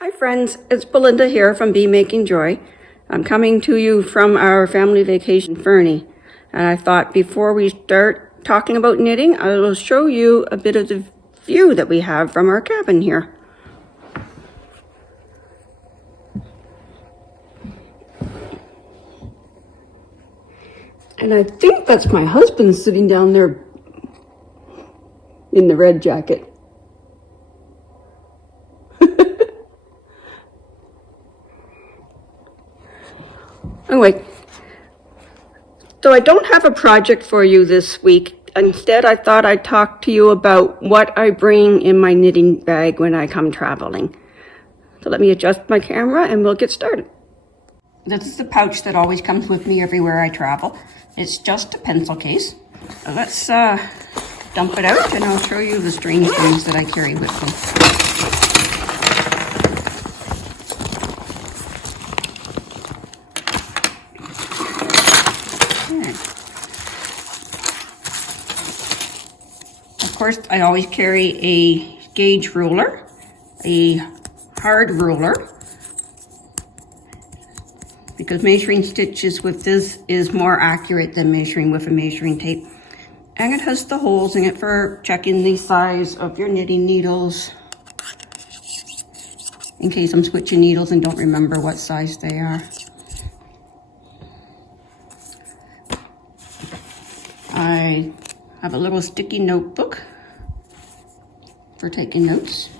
Hi friends, it's Belinda here from Bee Making Joy. I'm coming to you from our family vacation, Fernie. And I thought before we start talking about knitting, I will show you a bit of the view that we have from our cabin here. And I think that's my husband sitting down there in the red jacket. Anyway, so I don't have a project for you this week. Instead, I thought I'd talk to you about what I bring in my knitting bag when I come traveling. So let me adjust my camera and we'll get started. This is the pouch that always comes with me everywhere I travel. It's just a pencil case. So let's dump it out and I'll show you the strange things that I carry with me. Of course, I always carry a gauge ruler, a hard ruler, because measuring stitches with this is more accurate than measuring with a measuring tape. And it has the holes in it for checking the size of your knitting needles, in case I'm switching needles and don't remember what size they are. I have a little sticky notebook for taking notes.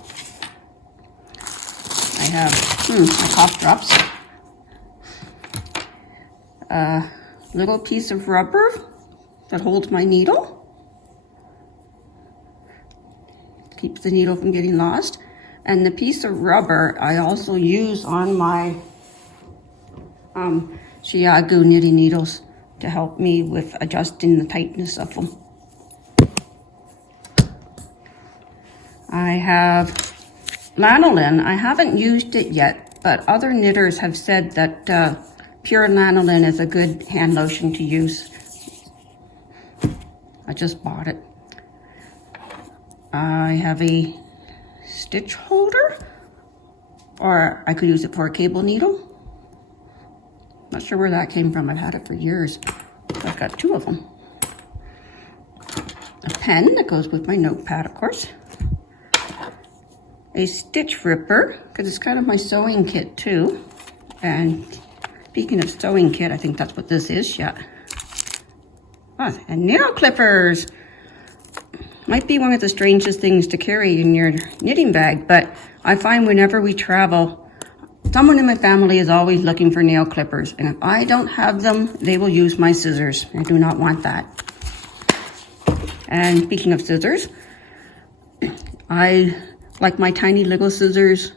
I have my cough drops, a little piece of rubber that holds my needle, keeps the needle from getting lost, and the piece of rubber I also use on my Chiagu knitting needles to help me with adjusting the tightness of them. I have lanolin. I haven't used it yet, but other knitters have said that pure lanolin is a good hand lotion to use. I just bought it. I have a stitch holder, or I could use it for a cable needle. Not sure where that came from. I've had it for years. I've got two of them. A pen that goes with my notepad, of course. A stitch ripper, because it's kind of my sewing kit too. And speaking of sewing kit, I think that's what this is, yeah. Oh, and nail clippers. Might be one of the strangest things to carry in your knitting bag, but I find whenever we travel, someone in my family is always looking for nail clippers. And if I don't have them, they will use my scissors. I do not want that. And speaking of scissors, I like my tiny little scissors.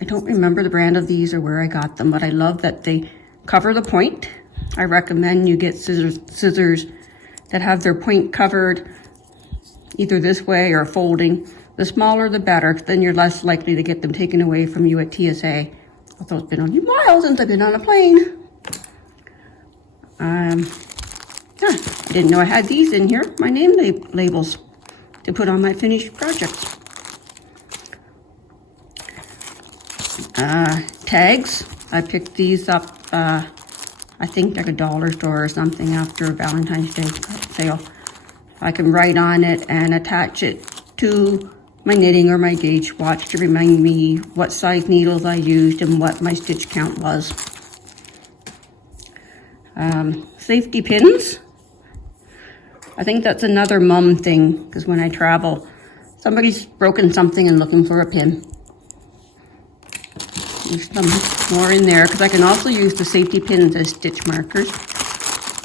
I don't remember the brand of these or where I got them, but I love that they cover the point. I recommend you get scissors that have their point covered either this way or folding. The smaller the better, then you're less likely to get them taken away from you at TSA. Although it's been a while since I've been on a plane. I didn't know I had these in here, my name labels to put on my finished projects. Tags, I picked these up, I think at a dollar store or something after a Valentine's Day sale. I can write on it and attach it to my knitting or my gauge watch to remind me what size needles I used and what my stitch count was. Safety pins. I think that's another mom thing, because when I travel, somebody's broken something and looking for a pin. There's some more in there, because I can also use the safety pins as stitch markers.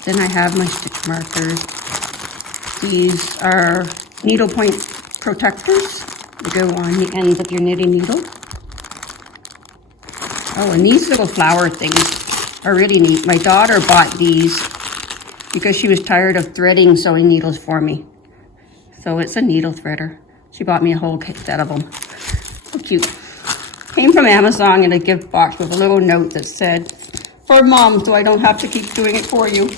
Then I have my stitch markers. These are needle point protectors. They go on the ends of your knitting needle. Oh, and these little flower things are really neat. My daughter bought these because she was tired of threading sewing needles for me. So it's a needle threader. She bought me a whole set of them. So cute. Came from Amazon in a gift box with a little note that said, "For mom, so I don't have to keep doing it for you."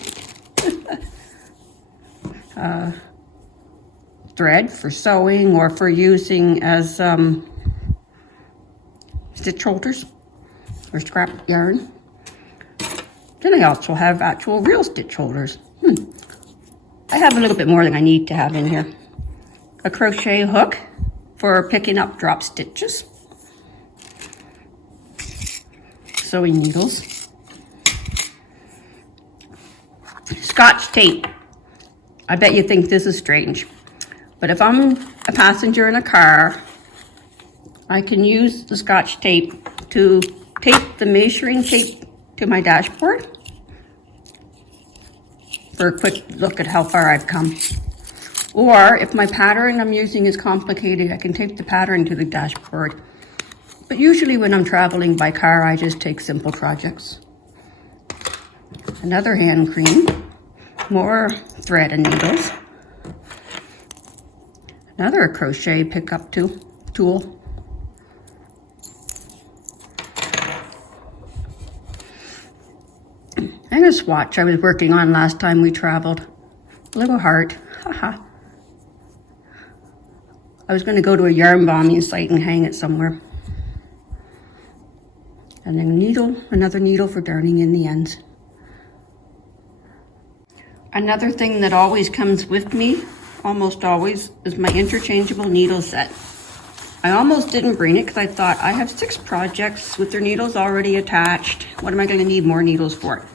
Thread for sewing or for using as stitch holders or scrap yarn. Then I also have actual real stitch holders. I have a little bit more than I need to have in here. A crochet hook for picking up drop stitches. Sewing needles. Scotch tape. I bet you think this is strange, but if I'm a passenger in a car, I can use the Scotch tape to tape the measuring tape to my dashboard for a quick look at how far I've come. Or if my pattern I'm using is complicated, I can tape the pattern to the dashboard. But usually when I'm traveling by car, I just take simple projects. Another hand cream, more thread and needles. Another crochet pickup tool. And a swatch I was working on last time we traveled. A little heart, haha. I was going to go to a yarn bombing site and hang it somewhere. And then a needle, another needle for darning in the ends. Another thing that always comes with me, almost always, is my interchangeable needle set. I almost didn't bring it because I thought I have 6 projects with their needles already attached. What am I going to need more needles for?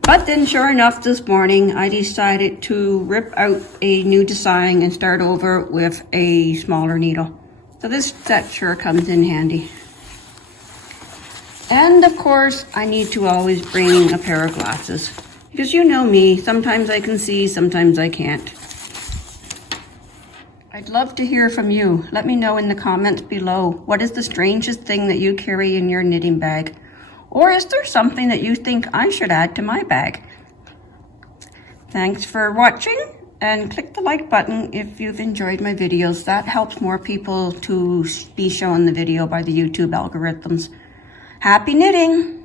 But then sure enough, this morning I decided to rip out a new design and start over with a smaller needle. So this set sure comes in handy. And of course, I need to always bring a pair of glasses. Because you know me, sometimes I can see, sometimes I can't. I'd love to hear from you. Let me know in the comments below, what is the strangest thing that you carry in your knitting bag? Or is there something that you think I should add to my bag? Thanks for watching, and click the like button if you've enjoyed my videos. That helps more people to be shown the video by the YouTube algorithms. Happy knitting!